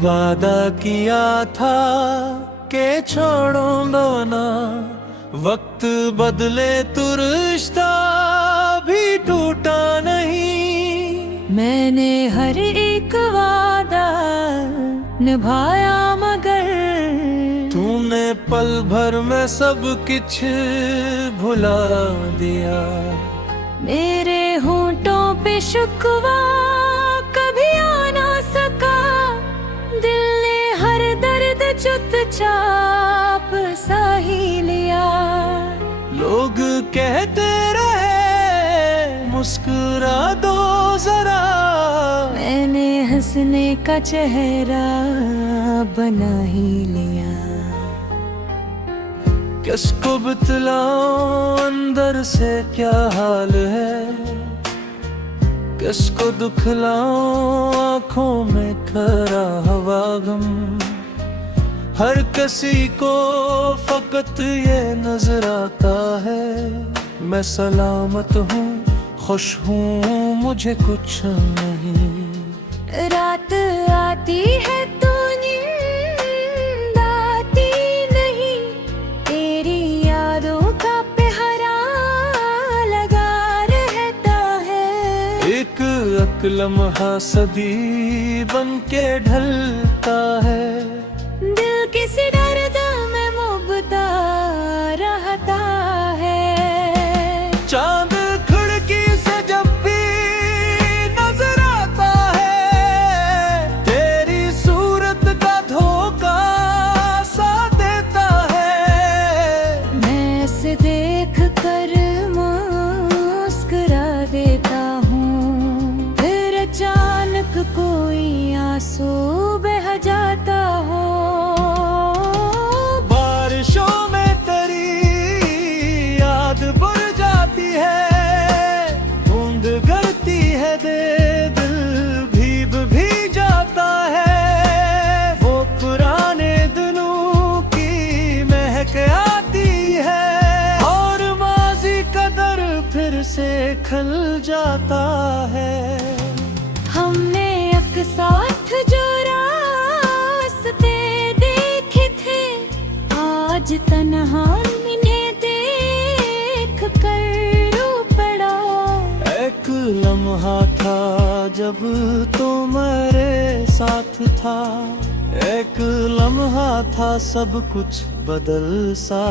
वादा किया था कि छोड़ूंगा ना, वक्त बदले तो रिश्ता भी टूटा नहीं। मैंने हर एक वादा निभाया मगर तूने पल भर में सब कुछ भुला दिया। मेरे होंठों पे शुक्वा कभी आ ना सका, दिल ने हर दर्द चुपचाप सह ही लिया। लोग कहते रहे मुस्कुरा दो जरा, मैंने हंसने का चेहरा बना ही लिया। किसको बतलाऊं अंदर से क्या हाल है, किसको दुखलाऊं आँखों में खरा हवा गम। हर किसी को फकत ये नजर आता है, मैं सलामत हूँ खुश हूँ मुझे कुछ नहीं। रात आती है तो नींद आती नहीं, तेरी यादों का पहरा लगा रहता है। एक लम्हा सदी बन के ढलता है, दिल किसी दर्द में मुबता रहता है। चांद खिड़की से जब भी नजर आता है, तेरी सूरत का धोखा सा देता है। मैं इसे देख कर मुस्कुरा देता हूँ, फिर अचानक कोई आंसू बह जाता हो। बारिशों में तेरी याद बुर जाती है, बूंद गिरती है दे दिल भीग भी जाता है। वो पुराने दिनों की महक आती है और माजी का दर फिर से खल जाता है। हमने एक साथ जो रास्ते देखे थे, आज तन्हा इन्हें देख कर रो पड़ा। एक लम्हा था जब तो मेरे साथ था, एक लम्हा था सब कुछ बदल सा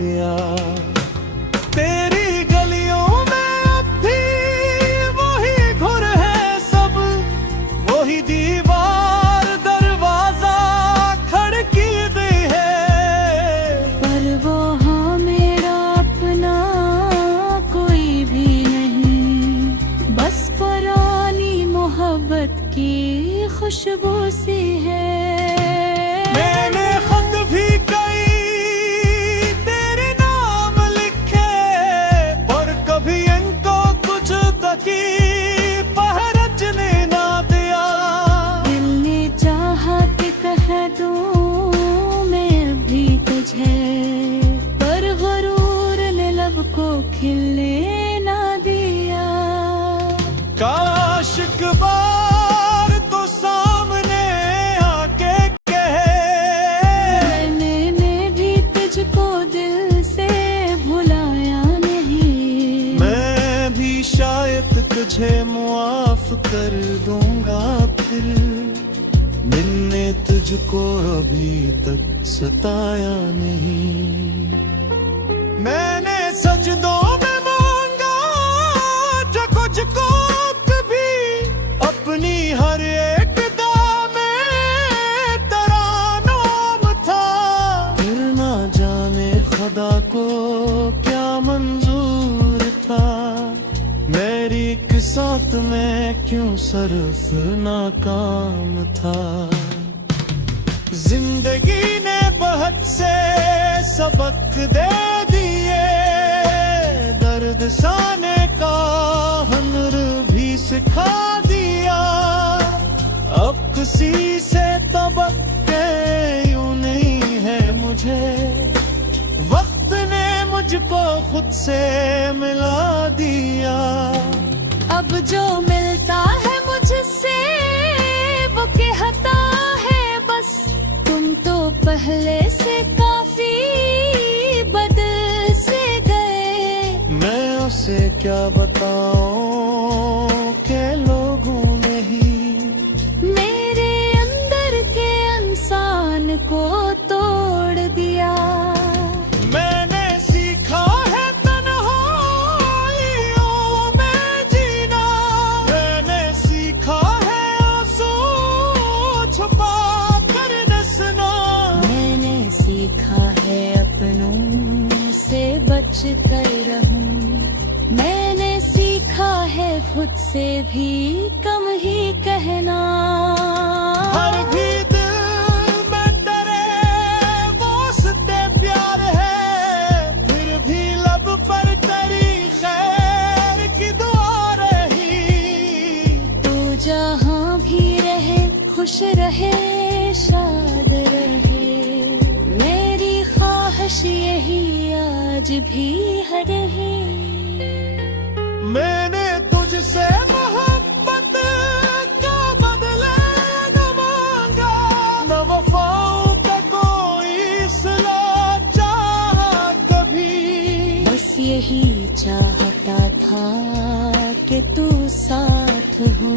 गया। तेरी गलियों में अब भी वही घुर है सब, वही दीवार दरवाजा खड़की दी है। पर वो हाँ मेरा अपना कोई भी नहीं, बस पुरानी मोहब्बत की खुशबू सी है। मैंने खुद भी कई तेरे नाम लिखे, पर कभी इनको कुछ तकी पहरजने ना दिया। दिल ने चाहा कि कह दूं मैं भी तुझे, पर गुरूर ने लब को खिलने ना दिया। काश एक बार तो सामने आके कहे, मैंने भी तुझको दिल से भुलाया नहीं। मैं भी शायद तुझे मुआफ कर दूंगा फिर, मैंने तुझको अभी तक सताया नहीं। मैंने सजदों में मांगा जो कुझको कभी, अपनी हर एक दुआ में तेरा नाम था। फिर ना जाने खुदा को क्या मंजूर था, मेरी किस्मत में क्यों सरफ नाकाम था। जिंदगी ने बहुत से सबक दे दिए, दर्द सहने का हुनर भी सिखा दिया। अब किसी से तबक्के यूं नहीं है मुझे, वक्त ने मुझको खुद से मिला दिया। अब जो मिलता है मुझसे वो कहता है पहले से काफी बदल से गए। मैं उसे क्या बताऊं के लोगों ने ही मेरे अंदर के इंसान को तोड़ दिया। मैंने सीखा है तन्हाइयों में जीना, मैंने सीखा है आंसू छुपा कर हंसना, मैंने सीखा है अपनों से बच कर रहूं। मैंने सीखा है खुद से भी कम ही कहना। हर भी दिल में डरे वो सते प्यार है, फिर भी लब पर तेरी खैर की दुआ रही। तू जहाँ भी रहे खुश रहे शाद रहे, मेरी ख्वाहिश यही आज भी है रही। मैंने तुझसे मोहब्बत का बदले न मांगा, न वफाओं का कोई सिला चाहा कभी। बस यही चाहता था कि तू साथ हो,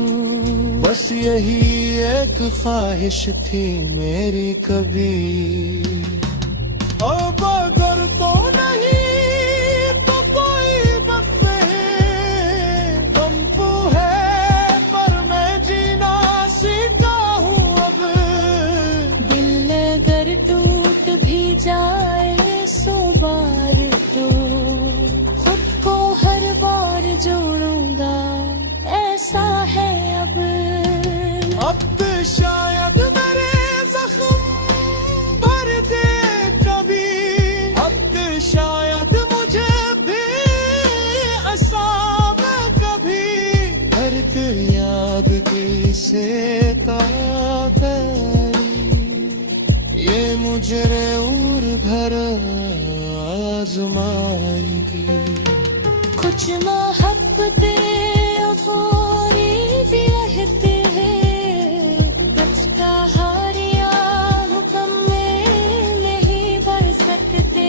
बस यही एक ख्वाहिश थी मेरी कभी। अब अगर तो नहीं तो कोई बात नहीं, कंपू है पर मैं जीना सीखा हूँ अब। दिल अगर टूट भी जाए सौ बार तो खुद को हर बार जोड़ूंगा, ऐसा है अब। अब तो शायद मेरे जख्म भर दे कभी, अब तो शायद मुझे भी असाब कभी। हर के याद की से ये मुझे और भर आजमाएगी। कुछ मोहब्बतें अधूरी भी रहती हैं, बचता हारिया हुक्म में नहीं बढ़ सकते।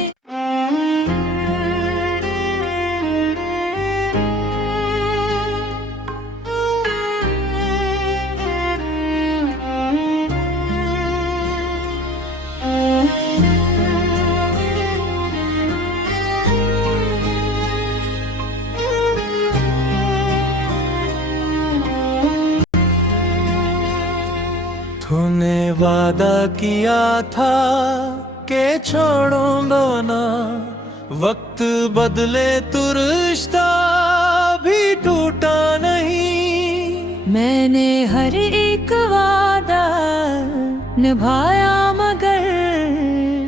तूने वादा किया था कि छोड़ूंगा ना, वक्त बदले तो रिश्ता भी टूटा नहीं। मैंने हर एक वादा निभाया मगर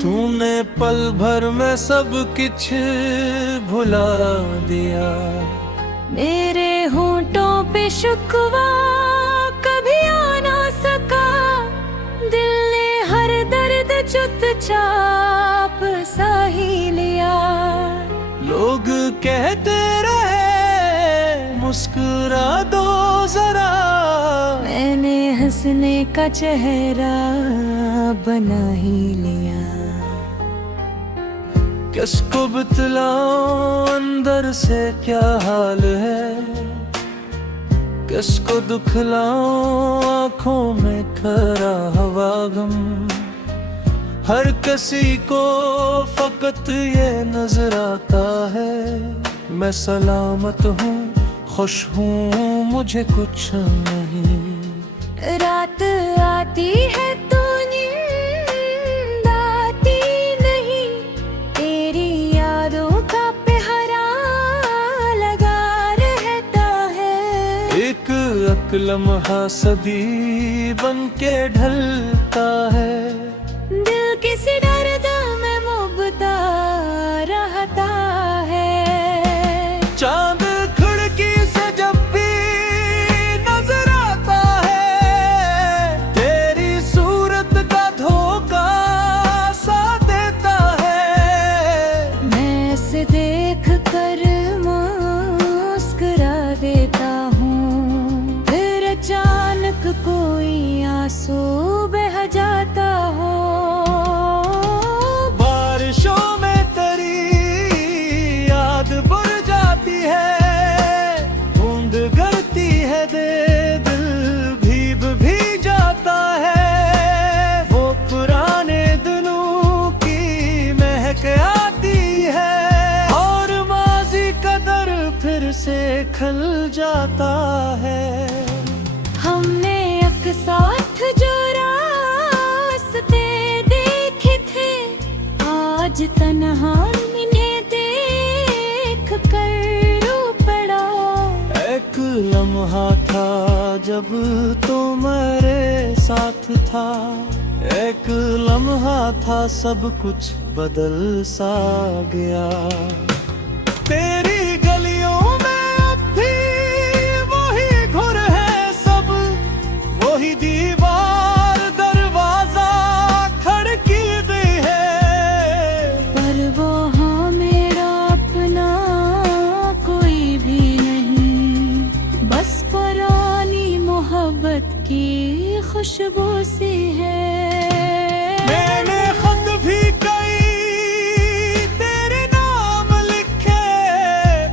तूने पल भर में सब कुछ भुला दिया। मेरे होंठों पे शुक्वा कभी आ ना सका, दिल ने हर दर्द चुपचाप सही लिया। लोग कहते रहे मुस्कुरा दो जरा, मैंने हंसने का चेहरा बना ही लिया। किसको बतलाऊं अंदर से क्या हाल है, किसको दुखलाऊं आँखों में खरा हवा गम। हर किसी को फकत ये नजर आता है, मैं सलामत हूँ खुश हूँ मुझे कुछ नहीं। रात आती है तो नींद आती नहीं, तेरी यादों का पहरा लगा रहता है। एक लम्हा सदी बन के ढलता है, दिल किसी दर्द में मुबता रहता है। चांद खिड़की से जब भी नजर आता है, तेरी सूरत का धोखा सा देता है। मैं इसे देख कर मुस्कुरा देता हूँ, फिर अचानक कोई आंसू बह जाता हो। फिर से खल जाता है। हमने एक साथ जो रास्ते देखे थे, आज तन्हा इन्हें देख कर रो पड़ा। एक लम्हा था जब तो मेरे साथ था, एक लम्हा था सब कुछ बदल सा गया। तेरी गलियों में अब भी वही घुर है सब, वही दीवार दरवाजा खड़की दी है। पर वो हाँ मेरा अपना कोई भी नहीं, बस पुरानी मोहब्बत की खुशबू सी है। मैंने खत भी कई तेरे नाम लिखे,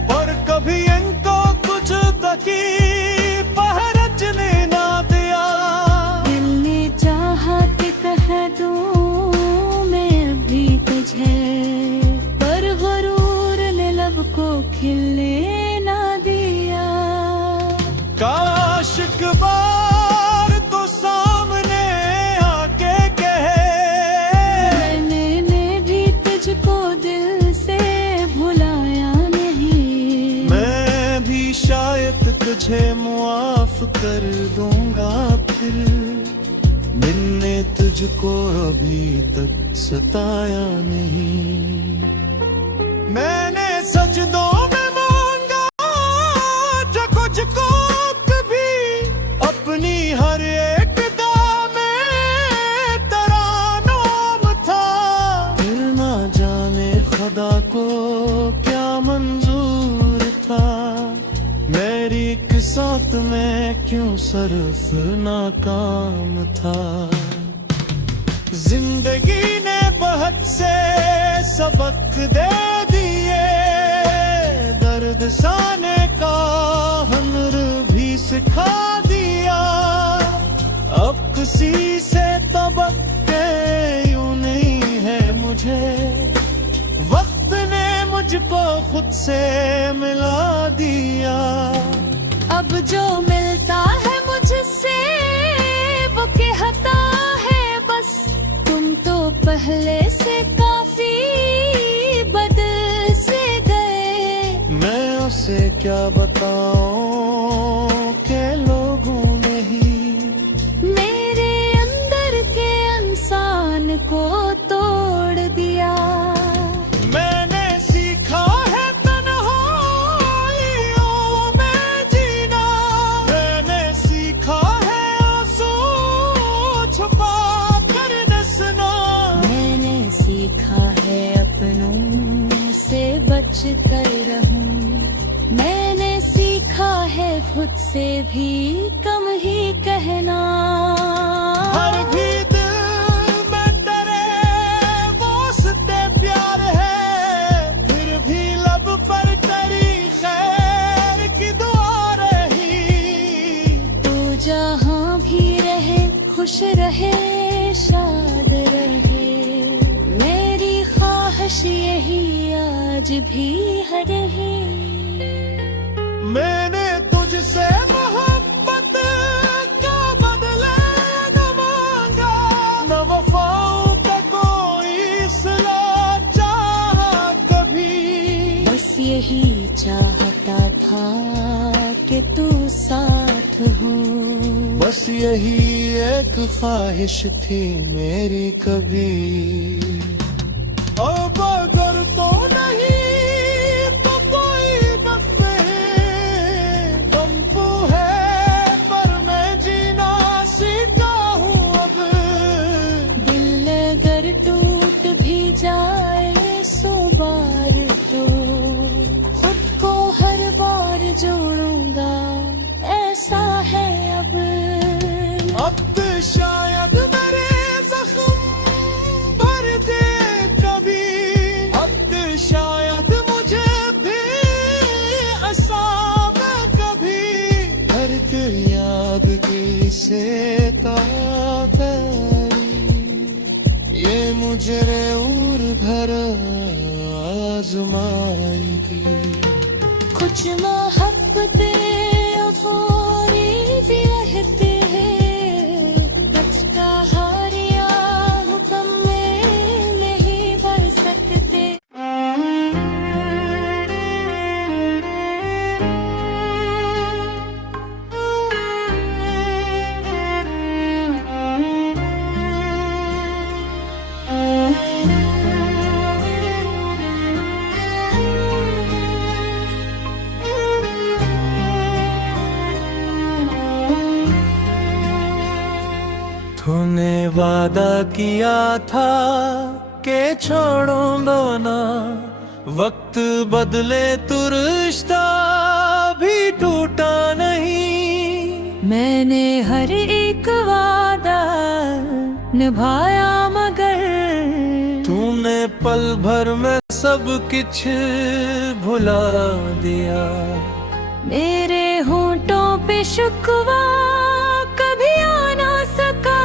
पर कभी इनको कुछ तकी पहरजने ना दिया। दिल ने चाहा कि कह दूं मैं अभी तुझे, पर गुरूर ने लब को खिलने ना दिया। काश एक बार तो सामने आके कहे, मैंने भी तुझको दिल से भुलाया नहीं। मैं भी शायद तुझे मुआफ कर दूंगा फिर, मैंने तुझको अभी तक सताया नहीं। मैंने सजदों में मांगा जो कुछ को कभी, अपनी हर एक दामे तरानाम था। फिर ना जाने खुदा को क्या मंजूर था, मेरी किस्मत में क्यों सरफ नाकाम था। जिंदगी ने बहुत से सबक दे दिए, दर्द साने का हुनर भी सिखा दिया। अब किसी से तबक्के यूं नहीं है मुझे, वक्त ने मुझको खुद से मिला दिया। अब जो मिलता है मुझसे वो कहता है बस, तुम तो पहले से काफी बदल से गए। मैं उसे क्या बताऊं के लोगों ने ही मेरे अंदर के इंसान को तोड़ दिया। मैंने सीखा है तन्हाइयों में जीना, मैंने सीखा है आंसू छुपा कर हंसना। मैंने सीखा है अपनों से बच कर रहूं, मैंने सीखा है खुद से भी कम ही कहना। हर भी दिल में तेरे वास्ते प्यार है, फिर भी लब पर तेरी खैर की दुआ रही। तू जहाँ भी रहे खुश रहे शाद रहे, मेरी ख्वाहिश यही आज भी है रही। मैंने तुझसे मोहब्बत का बदला न मांगा, न वफाओं का कोई सिला चाहा कभी। बस यही चाहता था कि तू साथ हो, बस यही एक ख्वाहिश थी मेरी कभी। अब अगर तो नहीं तो कोई बस नहीं, कंपू है पर मैं जीना सीखा हूँ अब। दिल अगर टूट भी जाए सो बार तो खुद को हर बार जोड़ूंगा, ऐसा है अब। अब तो शायद मेरे जख्म भर दे कभी, अब तो शायद मुझे भी असाब कभी। हर तेरी याद की से ये मुझे और भर आजमाएगी। कुछ मोहब्बतें अधूरी भी रहती है, बचता हारिया हुक्म में नहीं बढ़ सकते। तूने वादा किया था कि छोड़ूंगा ना, वक्त बदले तो रिश्ता भी टूटा नहीं। मैंने हर एक वादा निभाया मगर तूने पल भर में सब कुछ भुला दिया। मेरे होंठों पे शुक्वा कभी आ ना सका,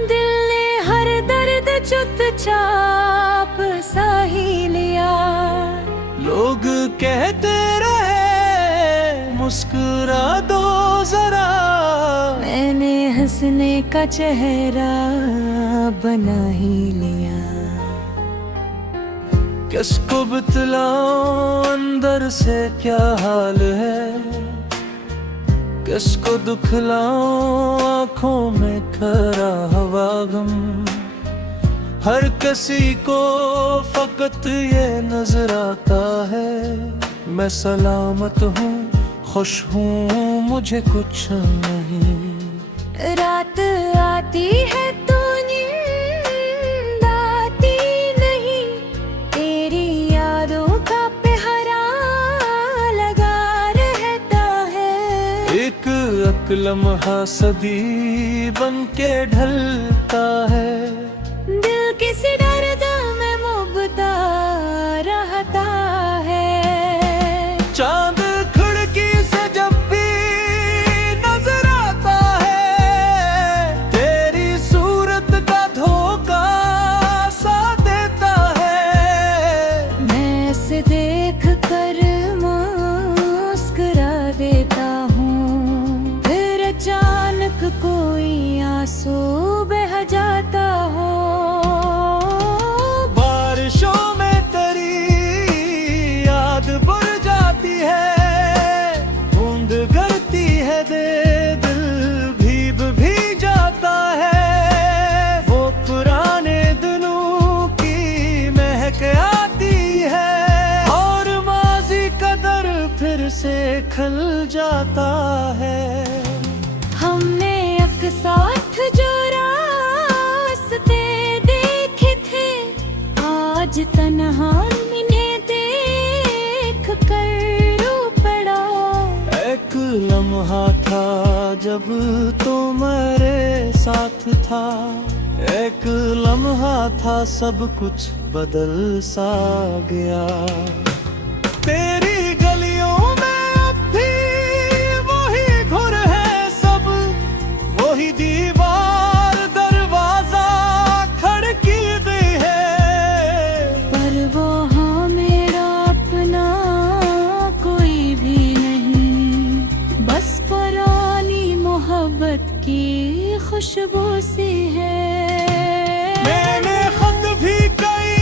दिल ने हर दर्द चुपचाप सह ही लिया। लोग कहते रहे मुस्कुरा दो जरा, मैंने हंसने का चेहरा बना ही लिया। किसको बतलाऊं अंदर से क्या हाल है, किसको दुखलाऊं आँखों में खरा हवा गम। हर किसी को फकत ये नजर आता है, मैं सलामत हूँ खुश हूँ मुझे कुछ नहीं। रात आती है तो नींद आती नहीं, तेरी यादों का पहरा लगा रहता है। एक लम्हा सदी बन के ढलता है, दिल किसी दर्द में मुबता रहता है। चांद खिड़की से जब भी नजर आता है, तेरी सूरत का धोखा सा देता है। मैं इसे देख कर मुस्कुरा देता हूँ, फिर अचानक कोई आंसू बह जाता हो। बारिशों में तेरी याद बुर जाती है, बूंद गिरती है दे दिल भीग भी जाता है। वो पुराने दिनों की महक आती है और माजी का दर फिर से खल जाता है। हमने एक साथ जो रास्ते देखे थे, आज तन्हा इन्हें देख कर रो पड़ा। एक लम्हा था जब तो मेरे साथ था, एक लम्हा था सब कुछ बदल सा गया। तेरी गलियों में अब भी वही घुर है सब, वही दीवार दरवाजा खड़की गई है। पर वो हाँ मेरा अपना कोई भी नहीं, बस पुरानी मोहब्बत की खुशबू सी है। मैंने खत भी कई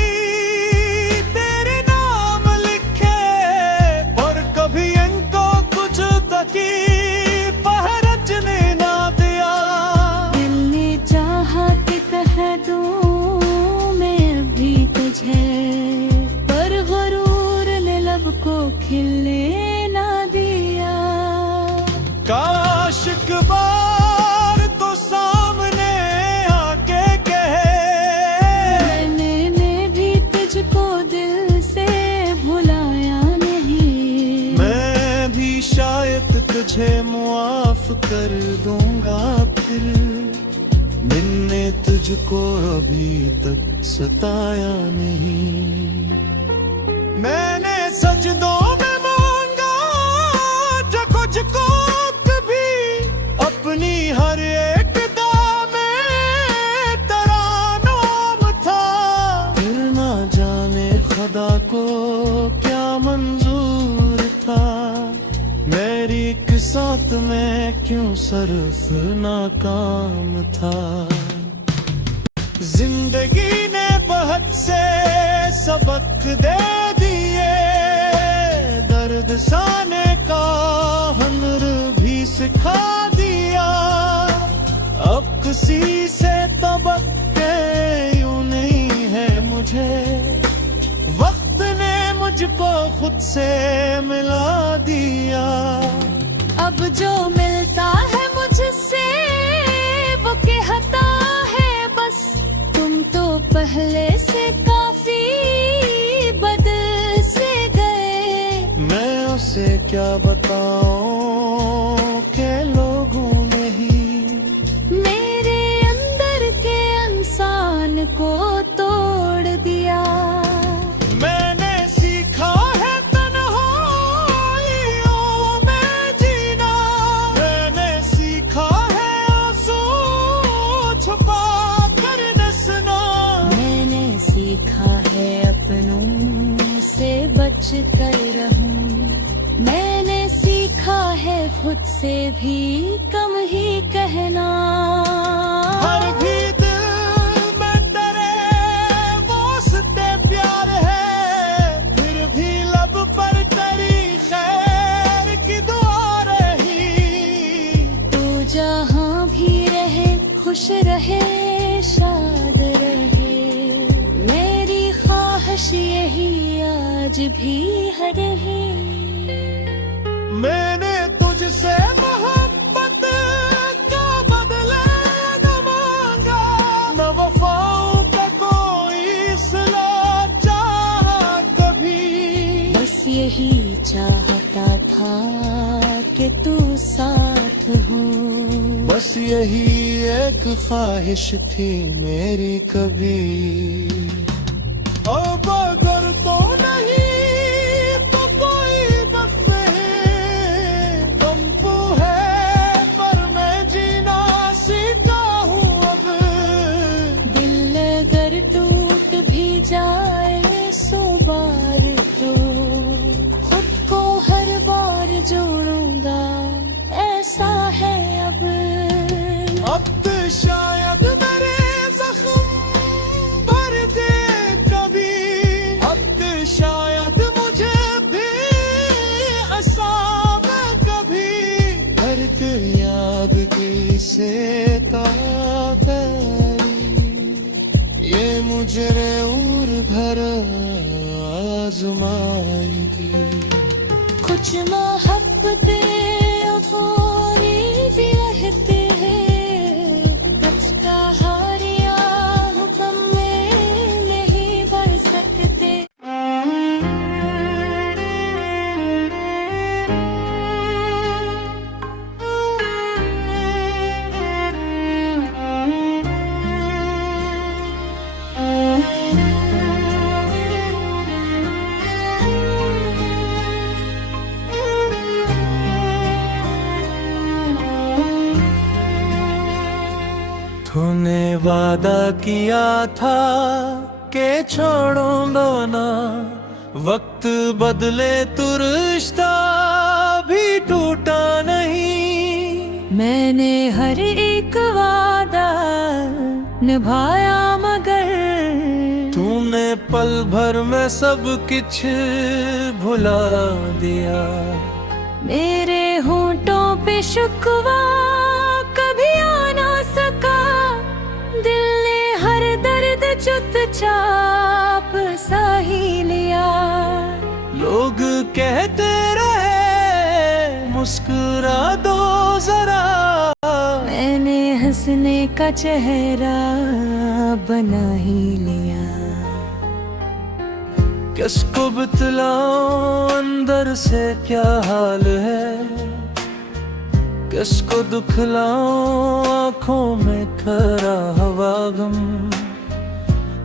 तेरे नाम लिखे, पर कभी इनको कुछ तकी पहरचने ना दिया। दिल ने चाहा कि कह दूं मैं अभी तुझे, पर गुरूर ने लब को खिलने ना दिया। काश एक बार तो सामने आके कहे, मैंने भी तुझको दिल से भुलाया नहीं। मैं भी शायद तुझे मुआफ कर दूंगा फिर, मैंने तुझको अभी तक सताया नहीं। मैंने सजदों में मांगा जो कुझको कभी, अपनी हर एक दामे तरानाम था। फिर ना जाने खुदा को क्या मंजूर था, साथ में क्यों सर्फ नाकाम था। जिंदगी ने बहुत से सबक दे दिए, दर्द सहने का हुनर भी सिखा दिया। अब किसी से तबक्के यूं नहीं है मुझे, वक्त ने मुझको खुद से मिला दिया। अब जो मिलता है मुझसे वो कहता है बस, तुम तो पहले से काफी बदल से गए। मैं उसे क्या बताऊं के लोगों ने ही मेरे अंदर के इंसान को तोड़ दिया। मैंने सीखा है तन्हाइयों में जीना, मैंने सीखा है आंसू छुपा कर हंसना। मैंने सीखा है अपनों से बच कर रहूं, मैंने सीखा है खुद से भी कम ही कहना। हर भी दिल में तेरे वास्ते प्यार है, फिर भी लब पर तेरी खैर की दुआ रही। तू जहाँ भी रहे खुश रहे शाद रहे, मेरी ख्वाहिश यही आज भी है रही। मैंने तुझसे मोहब्बत का बदला न मांगा, न वफाओं का कोई सिला चाहा कभी। बस यही चाहता था कि तू साथ हो, बस यही एक ख्वाहिश थी मेरी कभी। अब अगर तो नहीं तो कोई गम नहीं, गम तो है पर मैं जीना सीखा हूँ अब। दिल अगर टूट भी जाए सो बार तो खुद को हर बार जोड़ूंगा, ऐसा है अब। अब तो शायद मेरे जख्म भर दे कभी, अब तो शायद मुझे भी असावे कभी। हर के याद की से तेरी, ये मुझे और भर आजमाएगी। कुछ मोहब्बतें अधूरी भी रहती है, कुछ कहानियां हुक्म में नहीं बढ़ सकते। तूने वादा किया था कि छोड़ूंगा ना, वक्त बदले तो रिश्ता भी टूटा नहीं। मैंने हर एक वादा निभाया मगर तूने पल भर में सब कुछ भुला दिया। मेरे होंठों पे शुक्वा कभी आ ना सका, दिल ने हर दर्द चुपचाप सह ही लिया। लोग कहते रहे मुस्कुरा दो जरा, मैंने हंसने का चेहरा बना ही लिया। किसको बतलाऊं अंदर से क्या हाल है, किसको दुखलाऊं आँखों में खरा हवा गम।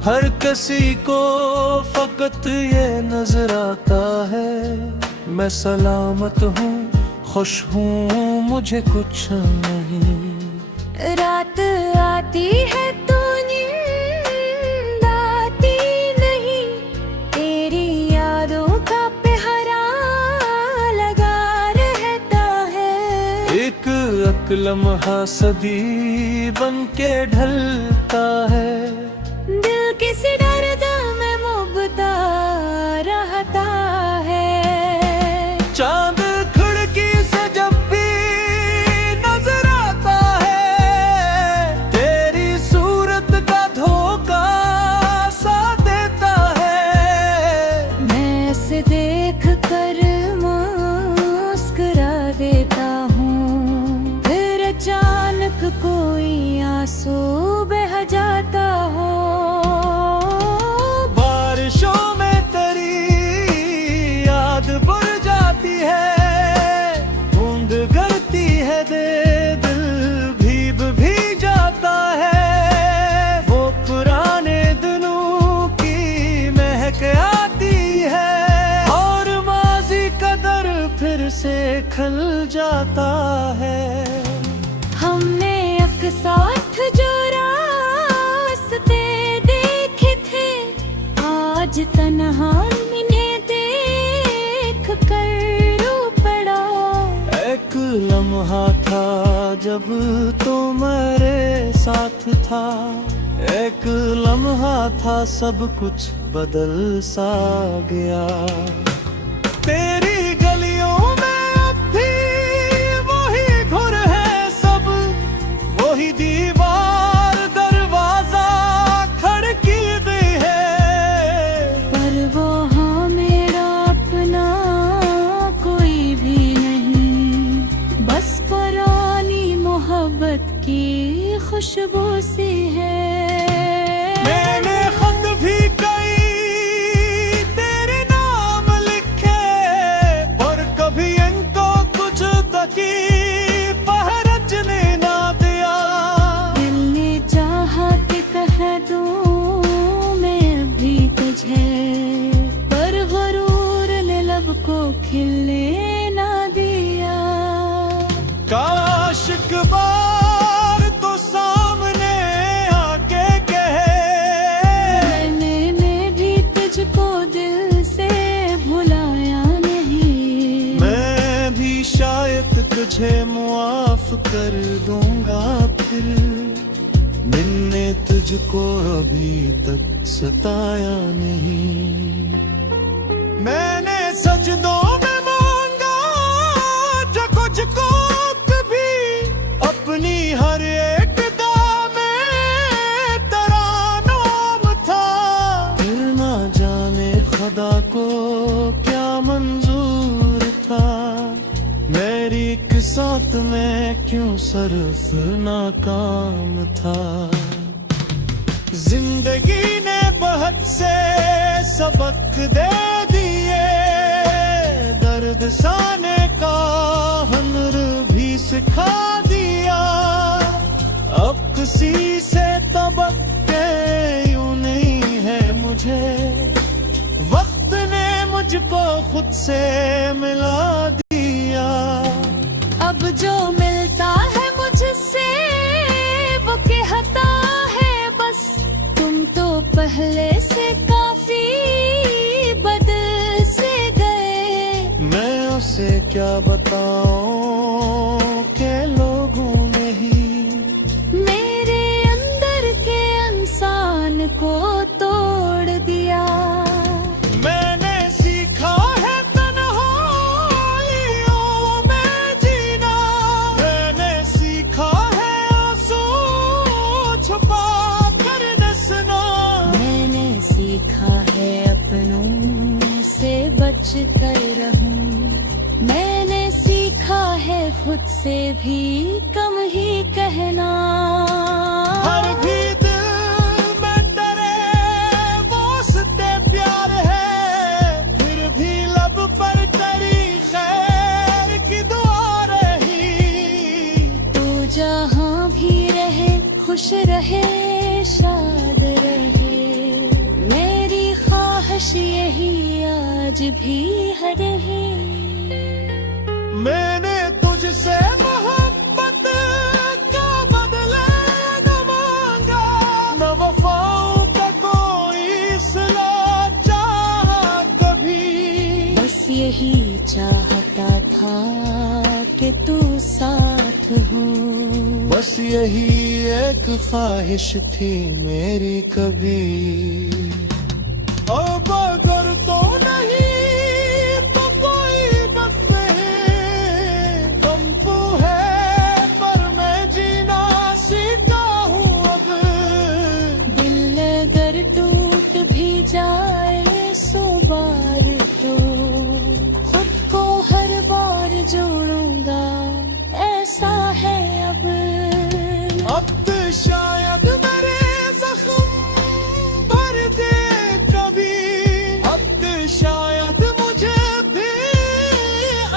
हर किसी को फकत ये नजर आता है, मैं सलामत हूँ खुश हूँ मुझे कुछ नहीं। रात आती है तो नींद आती नहीं, तेरी यादों का पहरा लगा रहता है। लम्हा सदी बन के ढलता है। दिल किसी दर्द में मुबता रहता है। चांद खिड़की से जब भी नजर आता है, तेरी सूरत का धोखा सा देता है। मैं इसे देख कर मुस्कुरा देता हूँ, फिर अचानक कोई आंसू बह जाता हो। बारिशों में तेरी याद बुर जाती है, बूंद गिरती है दे दिल भीग भी जाता है। वो पुराने दिनों की महक आती है और माजी का दर फिर से खल जाता है। हमने एक साथ जो रास्ते देखे थे, आज तन्हा इन्हें देख कर रो पड़ा। एक लम्हा था जब तो मेरे साथ था, एक लम्हा था सब कुछ बदल सा गया। तेरी गलियों में अब भी वही घुर है सब, वही दीवार दरवाजा खड़की दी है। पर वो हाँ मेरा अपना कोई भी नहीं, बस पुरानी मोहब्बत की खुशबू सी है। मैंने खत भी कई तेरे नाम लिखे, पर कभी इनको कुछ तकी पहरचने ना दिया। दिल ने चाहा कि कह दूं मैं भी तुझे, पर गुरूर ने लब को खिलने ना दिया। काश एक बार तो सामने आके कहे, मैंने भी तुझको दिल से भुलाया नहीं। मैं भी शायद तुझे मुआफ कर दूंगा फिर, मैंने तुझको अभी तक सताया नहीं। मैंने सजदों में मांगा जो कुझको कभी, अपनी हर एक दुआ में तेरा नाम था। फिर ना जाने खुदा को क्या मंजूर था, मेरी किस्मत में क्यों सरफ नाकाम था। जिंदगी ने बहुत से सबक दे दिए, दर्द सहने का हुनर भी सिखा दिया। अब किसी से तबक्के यूं नहीं है मुझे, वक्त ने मुझको खुद से मिला दिया। अब जो मिलता है मुझसे वो कहता है बस, तुम तो पहले से काफी बदल से गए। मैं उसे क्या बताऊं के लोगों ने ही मेरे अंदर के इंसान को तोड़ दिया। मैंने सीखा है तन्हाइयों में जीना, मैंने सीखा है आंसू छुपा कर हंसना। मैंने सीखा है अपनों से बच कर रहूं, मैंने सीखा है खुद से भी कम ही कहना। हर भी दिल में तेरे वास्ते प्यार है, फिर भी लब पर तेरी खैर की दुआ रही। तू जहाँ भी रहे खुश रहे शाद रहे, मेरी ख्वाहिश यही आज भी है रही। मैंने तुझसे मोहब्बत का बदला न मांगा, न वफाओं का कोई सिला चाहा कभी। बस यही चाहता था कि तू साथ हूँ। बस यही एक ख्वाहिश थी मेरी कभी। अब अगर तो नहीं तो कोई बात नहीं, गम है पर मैं जीना सीखा हूँ अब। दिल अगर टूट भी जाए 100 बार तो खुद को हर बार जोड़ूंगा, ऐसा है अब। अब तो शायद मेरे जख्म भर दे कभी, अब तो शायद मुझे भी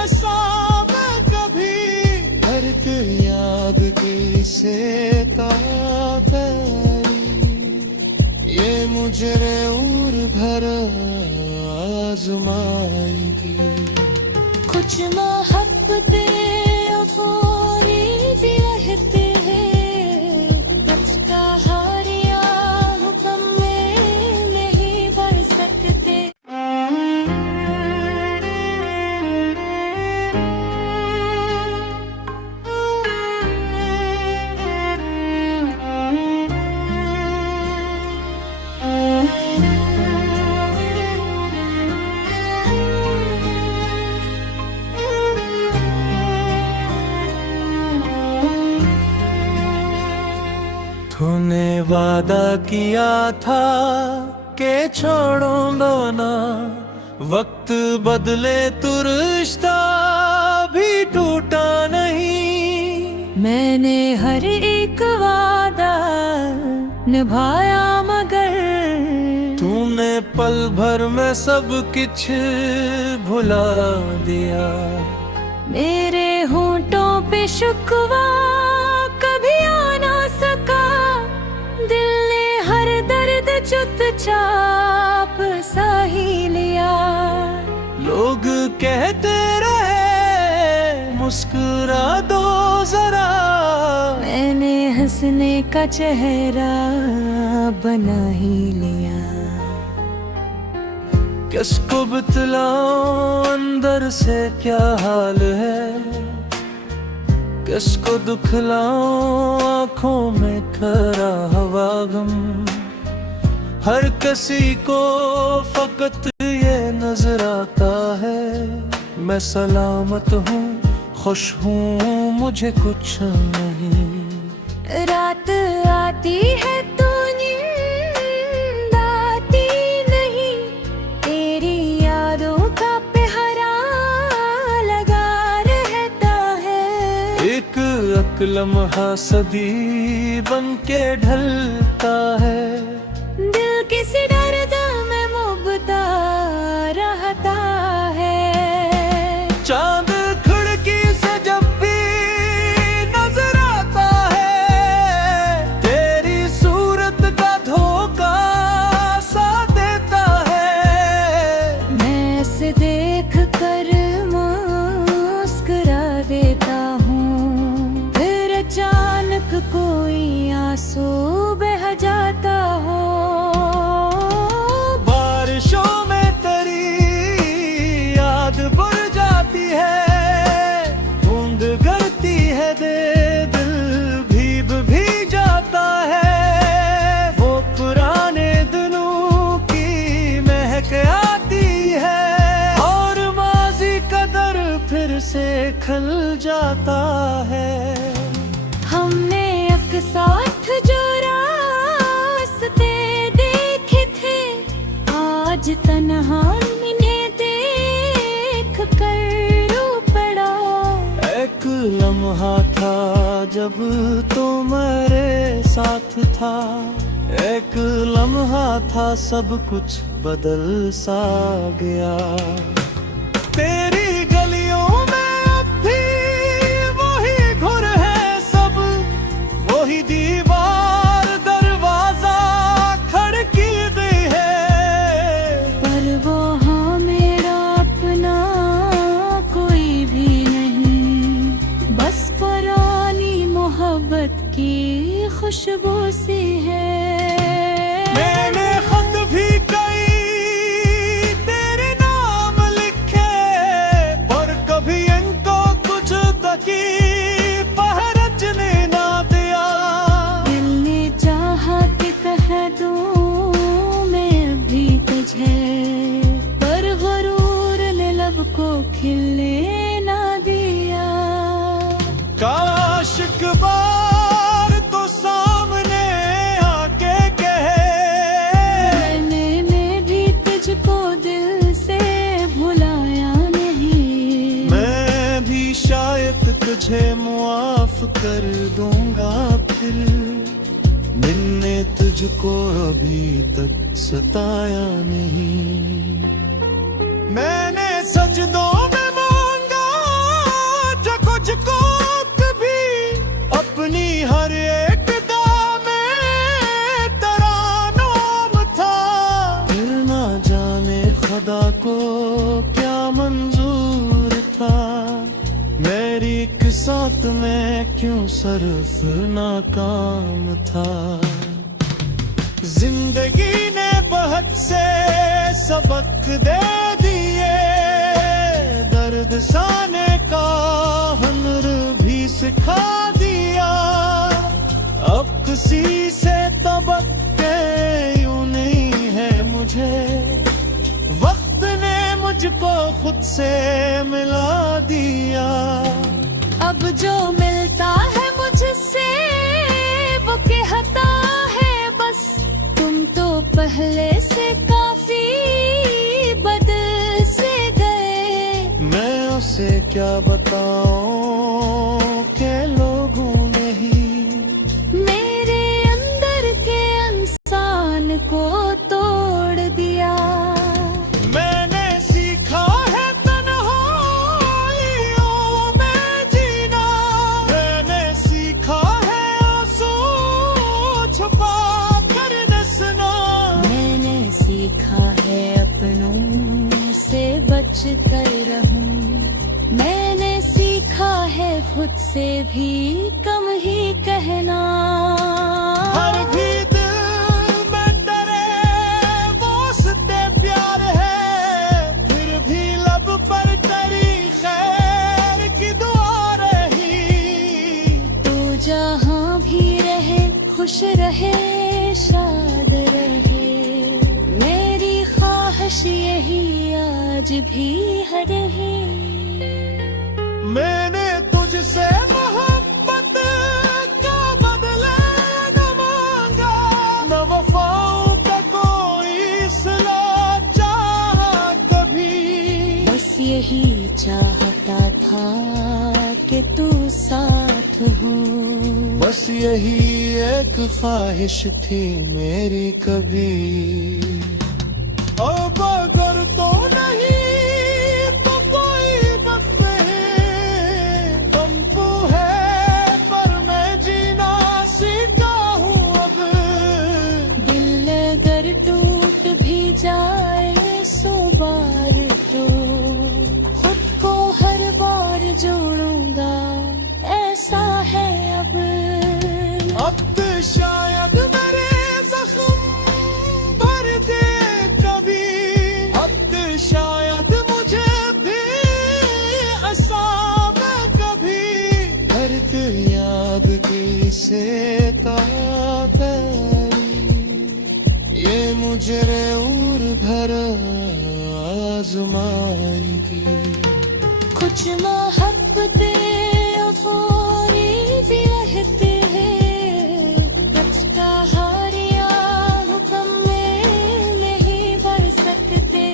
असाब कभी। दर्द याद कैसे ताकरी, ये मुझे और भर आजमाएगी। कुछ मोहब्बतें अधूरी भी रहते हैं, बचता हारिया हुक्म में नहीं बढ़ सकते। तूने वादा किया था कि छोड़ूंगा ना, वक्त बदले तो रिश्ता भी टूटा नहीं। मैंने हर एक वादा निभाया मगर तूने पल भर में सब कुछ भुला दिया। मेरे होंठों पे शुक्वा कभी आ ना सका, दिल ने हर दर्द चुपचाप सह ही लिया। लोग कहते रहे मुस्कुरा दो जरा, मैंने हंसने का चेहरा बना ही लिया। किसको बतलाऊं अंदर से क्या हाल है, किसको दुखलाऊं आँखों में खरा हवा गम। हर किसी को फकत ये नजर आता है, मैं सलामत हूँ खुश हूँ मुझे कुछ नहीं। रात आती है तो नींद आती नहीं, तेरी यादों का पहरा लगा रहता है। एक लम्हा सदी बन के ढलता है, दिल किसी दर्द में मुबता रहता है। चांद खिड़की से जब भी नजर आता है, तेरी सूरत का धोखा सा देता है। मैं इसे देख कर मुस्कुरा देता हूँ, फिर अचानक कोई आंसू बह जाता हो। बारिशों में तेरी याद बुर जाती है, बूंद गिरती है दे दिल भीग भी जाता है। वो पुराने दिनों की महक आती है और माजी का दर फिर से खल जाता है। हमने एक साथ जो रास्ते देखे थे, आज तन्हा इन्हें देख कर रो पड़ा। एक लम्हा था जब तो मेरे साथ था, एक लम्हा था सब कुछ बदल सा गया। तेरी गलियों में अब भी वही घुर है सब, वही दीवार दरवाजा खड़की दी है। पर वो हाँ मेरा अपना कोई भी नहीं, बस पुरानी मोहब्बत की खुशबू सी है। मैंने खुद भी कई तेरे नाम लिखे, पर कभी इनको कुछ तकी पहर को खिलने ना दिया। काश एक बार तो सामने आके कहे, मैंने भी तुझको दिल से भुलाया नहीं। मैं भी शायद तुझे मुआफ कर दूंगा फिर, मैंने तुझको अभी तक सताया नहीं। मैंने सजदों में मांगा जो कुझको कभी, अपनी हर एक दाम में तरानों था। फिर ना जाने खुदा को क्या मंजूर था, मेरी एक साथ में क्यों सरफ नाकाम था। जिंदगी ने बहुत से सबक दे दिए, दर्द सहने का हुनर भी सिखा दिया। अब किसी से तबक्के यूं नहीं है मुझे, वक्त ने मुझको खुद से मिला दिया। अब जो मिलता है मुझसे वो कहता है बस, तुम तो पहले से काफी बदल से गए। मैं उसे क्या बताऊं के लोगों ने ही मेरे अंदर के इंसान को तोड़ दिया। मैंने सीखा है तन्हाइयों में जीना, मैंने सीखा है आंसू छुपा कर हंसना। मैंने सीखा है अपनों से बच कर रहूं, मैंने सीखा है खुद से भी कम ही कहना। हर भी दिल में तेरे वास्ते प्यार है, फिर भी लब पर तेरी खैर की दुआ रही। तू जहाँ भी रहे खुश रहे शाद रहे, मेरी ख्वाहिश यही आज भी है रही। मैंने तुझसे मोहब्बत का बदला न मांगा, न वफाओं का कोई सिला चाहा कभी। बस यही चाहता था कि तू साथ हो, बस यही एक ख्वाहिश थी मेरी कभी। अब अगर तो नहीं तो कोई बस नहीं, कंपू है पर मैं जीना सीखा हूँ अब। दिल अगर टूट भी जाए सो बार तो खुद को हर बार जोड़ूंगा, ऐसा है अब। अब तो शायद मेरे जख्म भर दे कभी, अब तो शायद मुझे भी असावे कभी। हर तेरी याद की से ताकरी, ये मुझे और भर आजमाएगी। कुछ मोहब्बतें अधूरी भी रहती है, कुछ कहानियां हुक्म में नहीं भर सकते।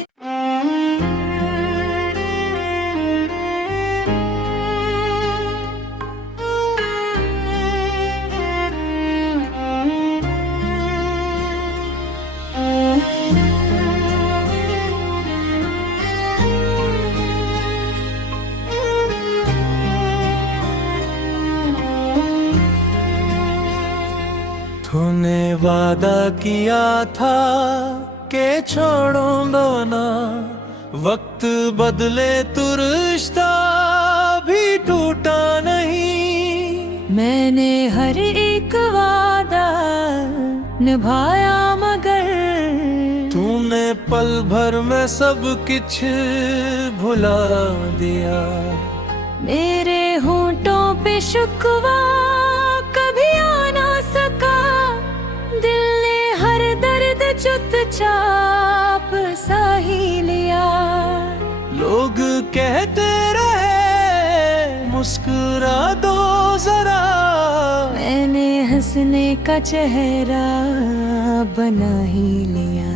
तूने वादा किया था कि छोड़ूंगा ना, वक्त बदले तो रिश्ता भी टूटा नहीं। मैंने हर एक वादा निभाया मगर तूने पल भर में सब कुछ भुला दिया। मेरे होंठों पे शुक्वा कभी आ ना सका, दिल ने हर दर्द चुपचाप सही लिया। लोग कहते रहे मुस्कुरा दो जरा, मैंने हंसने का चेहरा बना ही लिया।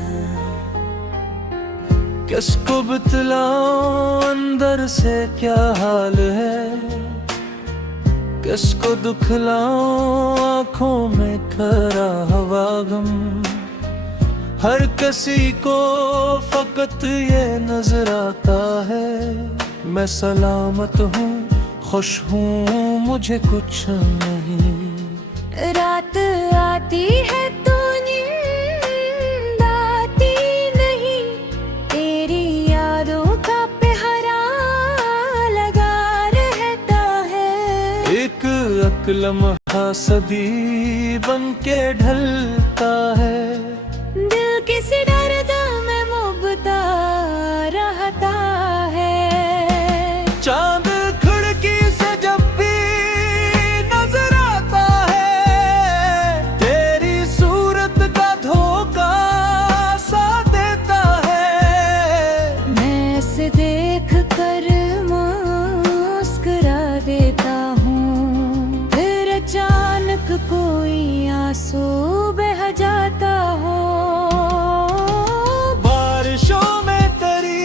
किसको बतलाऊं अंदर से क्या हाल है, किसको दुखलाऊं आँखों में खरा हवा गम। हर किसी को फकत ये नजर आता है, मैं सलामत हूँ खुश हूँ मुझे कुछ नहीं। रात आती है तो नींद आती नहीं, तेरी यादों का पहरा लगा रहता है। एक लम्हा सदी बन के ढलता है, दिल किसी दर्द में मुबता रहता है। चांद खिड़की से जब भी नजर आता है, तेरी सूरत का धोखा सा देता है। मैं ऐसे देख कर मुस्कुरा देता हूँ, फिर अचानक कोई आंसू बह जाता हो। बारिशों में तेरी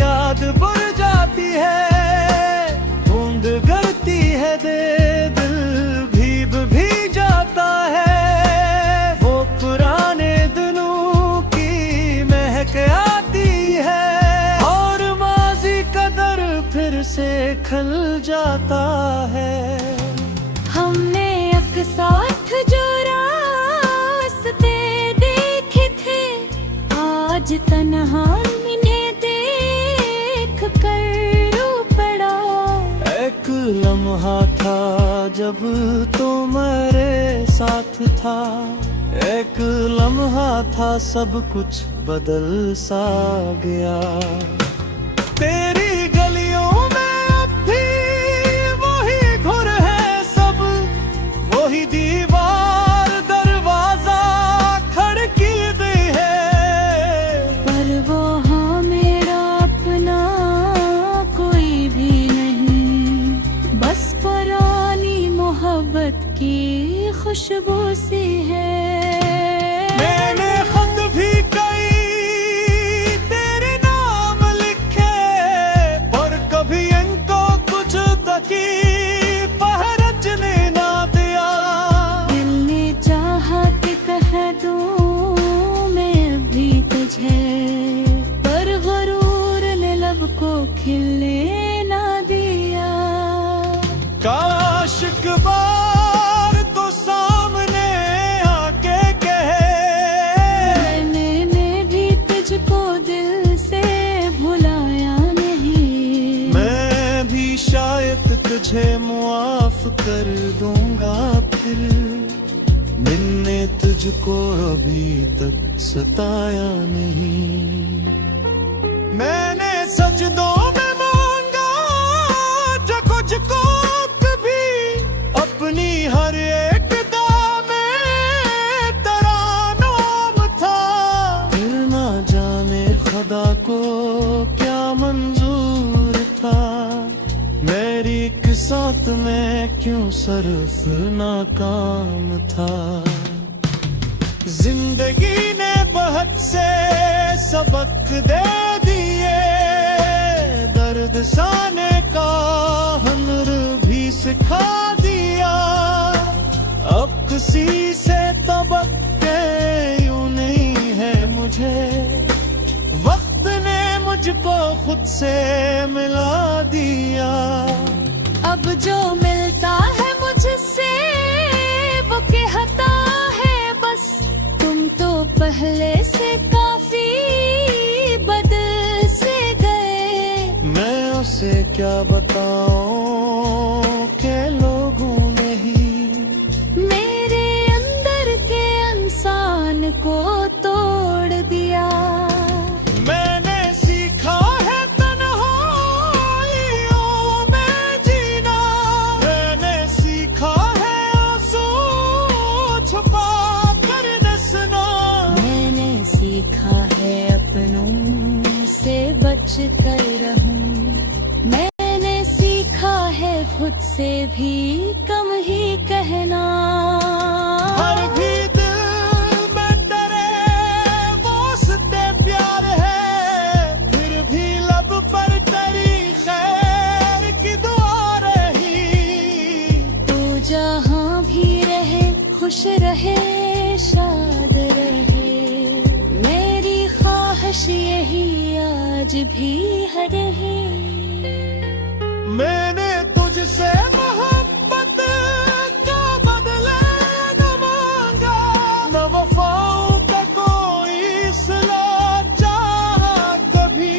याद बुर जाती है, बूंद गिरती है दे दिल भी जाता है। वो पुराने दिनों की महक आती है, और माजी का दर फिर से खिल जाता है। हमने एक साथ जो रास्ते देखे थे, आज तन्हा इन्हें देख कर रो पड़ा। एक लम्हा था जब तो मेरे साथ था, एक लम्हा था सब कुछ बदल सा गया। तेरी गलियों में अब भी वही घुर है सब, वही दीवार दरवाजा खड़की दी है। पर वो हाँ मेरा अपना कोई भी नहीं, बस पुरानी मोहब्बत की खुशबू सी है। मैंने खत भी कई तेरे नाम लिखे, पर कभी इनको कुछ तकी पहरचने ना दिया। दिल ने चाहा कि कह दूं मैं भी तुझे, पर गरूर ने लब को खिलने ना दिया। काश एक बार तो सामने आके कहे, मैंने भी तुझको दिल से भुलाया नहीं। मैं भी शायद तुझे मुआफ कर दूंगा फिर, मैंने तुझको अभी तक सताया नहीं। मैंने सजदों में मांगा जो कुझको कभी, अपनी हर एक दामे तेरा नाम था। फिर ना जाने खुदा को क्या मंजूर था, मेरी किस्मत में क्यों सरफ नाकाम था। जिंदगी ने बहुत से सबक दे दिए, दर्द सहने का हुनर भी सिखा दिया। अब किसी से तबक्के यूं नहीं है मुझे, वक्त ने मुझको खुद से मिला दिया। अब जो मिलता है मुझसे वो कहता है बस, तुम तो पहले से काफी बदल से गए। मैं उसे क्या बताऊं के लोगों ने ही मेरे अंदर के इंसान को तोड़ दिया। मैंने सीखा है तन्हाइयों में जीना, मैंने सीखा है आंसू छुपा कर हंसना। मैंने सीखा है अपनों से बच सोच कर रहूं। मैंने सीखा है खुद से भी कम ही कहना। हर भी दिल में तेरे वास्ते प्यार है, फिर भी लब पर तेरी खैर की दुआ रही। तू जहाँ भी रहे खुश रहे शाद रहे, मेरी ख्वाहिश यही आज भी है रही। मैंने तुझसे मोहब्बत का बदला न मांगा, न वफाओं का कोई सिला चाहा कभी।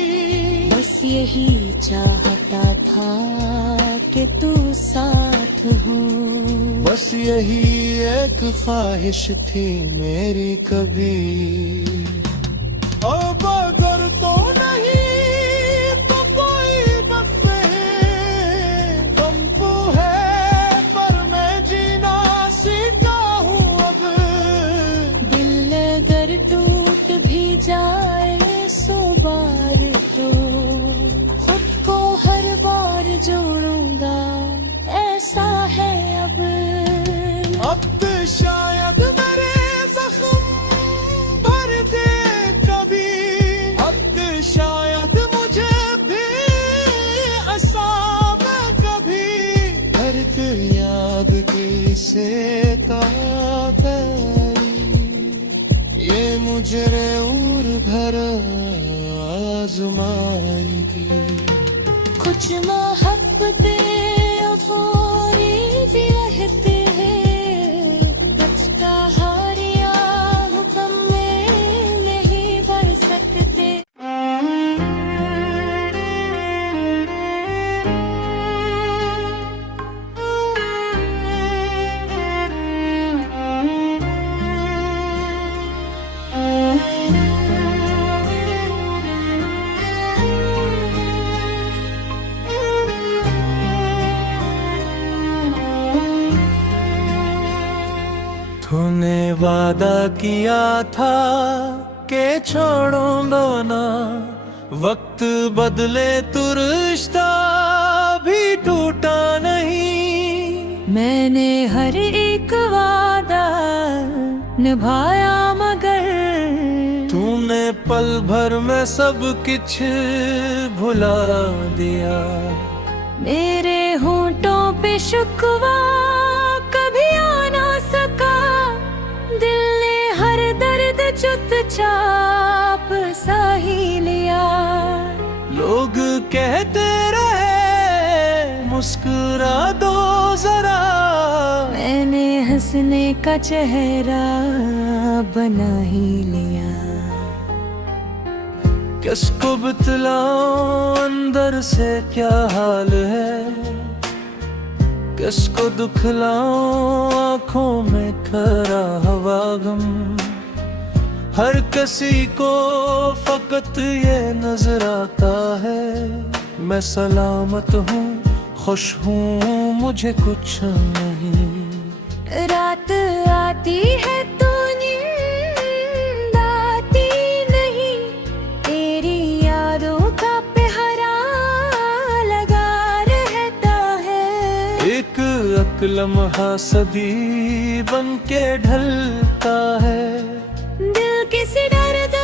बस यही चाहता था कि तू साथ हो, बस यही एक ख्वाहिश थी मेरी कभी। अब अगर तो नहीं तो कोई बस नहीं, कंपू है पर मैं जीना सीखा हूँ अब। दिल अगर टूट भी जाए सौ बार तो खुद को हर बार जोड़ूंगा, ऐसा है अब। शायद मेरे जख्म भर दे कभी, अब शायद मुझे भी असाब कभी। हर याद की से ये मुझे और भर आजमाएगी। कुछ मोहब्बतें अधूरी भी रहती है, बचता हारिया हुक्म में नहीं बढ़ सकते। तूने वादा किया था कि छोड़ूंगा ना, वक्त बदले तो रिश्ता भी टूटा नहीं। मैंने हर एक वादा निभाया मगर तूने पल भर में सब कुछ भुला दिया। मेरे होंठों पे शुक्वा कभी आ ना सका, दिल ने हर दर्द चुपचाप सह ही लिया। लोग कहते रहे मुस्कुरा दो जरा, मैंने हंसने का चेहरा बना ही लिया। किसको बतलाऊं अंदर से क्या हाल है, किसको दुखलाऊं आँखों में खरा हवा गम। हर किसी को फकत ये नजर आता है, मैं सलामत हूँ खुश हूँ मुझे कुछ नहीं। रात आती है तो नींद आती नहीं, तेरी यादों का पहरा लगा रहता है। एक लम्हा सदी बन के ढलता है, दिल किसी दर्द